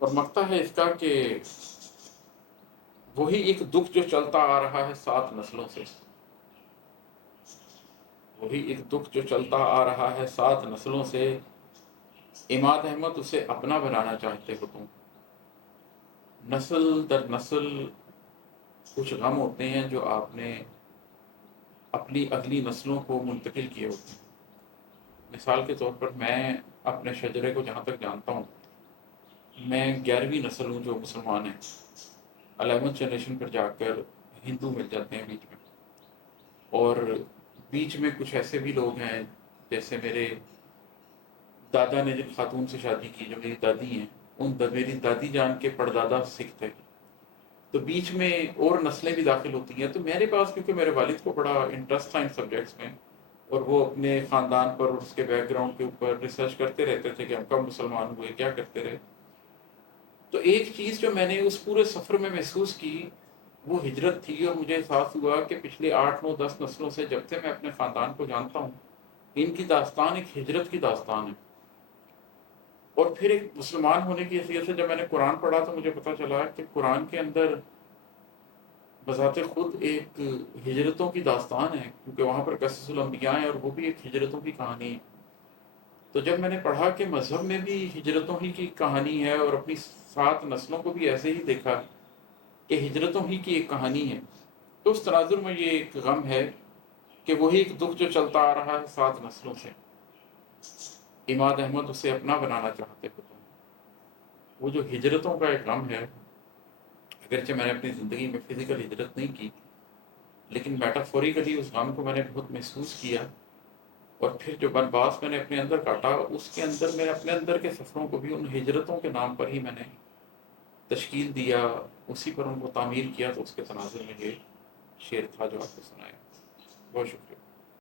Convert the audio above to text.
اور مقطع ہے اس کا کہ وہی ایک دکھ جو چلتا آ رہا ہے 7 نسلوں سے، وہی ایک دکھ جو چلتا آ رہا ہے 7 نسلوں سے، عماد احمد اسے اپنا بنانا چاہتے ہو تم۔ نسل در نسل کچھ غم ہوتے ہیں جو آپ نے اپنی اگلی نسلوں کو منتقل کیے ہوتے ہیں۔ مثال کے طور پر میں اپنے شجرے کو جہاں تک جانتا ہوں، میں 11ویں نسل ہوں جو مسلمان ہیں۔ 11 جنریشن پر جا کر ہندو مل جاتے ہیں بیچ میں، اور بیچ میں کچھ ایسے بھی لوگ ہیں جیسے میرے دادا نے جن خاتون سے شادی کی جو میری دادی ہیں، میری دادی جان کے پردادا سکھ تھے، تو بیچ میں اور نسلیں بھی داخل ہوتی ہیں۔ تو میرے پاس کیونکہ میرے والد کو بڑا انٹرسٹ تھا ان سبجیکٹس میں، اور وہ اپنے خاندان پر اور اس کے بیک گراؤنڈ کے اوپر ریسرچ کرتے رہتے تھے کہ ہم کب مسلمان ہوئے، کیا کرتے رہے۔ تو ایک چیز جو میں نے اس پورے سفر میں محسوس کی وہ ہجرت تھی، اور مجھے احساس ہوا کہ پچھلے 8 9 10 نسلوں سے جب سے میں اپنے خاندان کو جانتا ہوں، ان کی داستان ایک ہجرت کی داستان ہے۔ اور پھر ایک مسلمان ہونے کی حیثیت سے جب میں نے قرآن پڑھا تو مجھے پتہ چلا کہ قرآن کے اندر بذات خود ایک ہجرتوں کی داستان ہے، کیونکہ وہاں پر قصص الانبیاء ہیں اور وہ بھی ایک ہجرتوں کی کہانی ہے۔ تو جب میں نے پڑھا کہ مذہب میں بھی ہجرتوں ہی کی کہانی ہے، اور اپنی 7 نسلوں کو بھی ایسے ہی دیکھا کہ ہجرتوں ہی کی ایک کہانی ہے، تو اس تناظر میں یہ ایک غم ہے کہ وہی ایک دکھ جو چلتا آ رہا ہے 7 نسلوں سے، عماد احمد اسے اپنا بنانا چاہتے ہو تم۔ وہ جو ہجرتوں کا ایک غم ہے، اگرچہ میں نے اپنی زندگی میں فزیکل ہجرت نہیں کی، لیکن میٹافوریکلی اس غم کو میں نے بہت محسوس کیا۔ اور پھر جو بنواس میں نے اپنے اندر کاٹا، اس کے اندر میں اپنے اندر کے سفروں کو بھی ان ہجرتوں کے نام پر ہی میں نے تشکیل دیا، اسی پر ان کو تعمیر کیا۔ تو اس کے تناظر میں یہ شعر تھا جو آپ کو سنایا۔ بہت شکریہ۔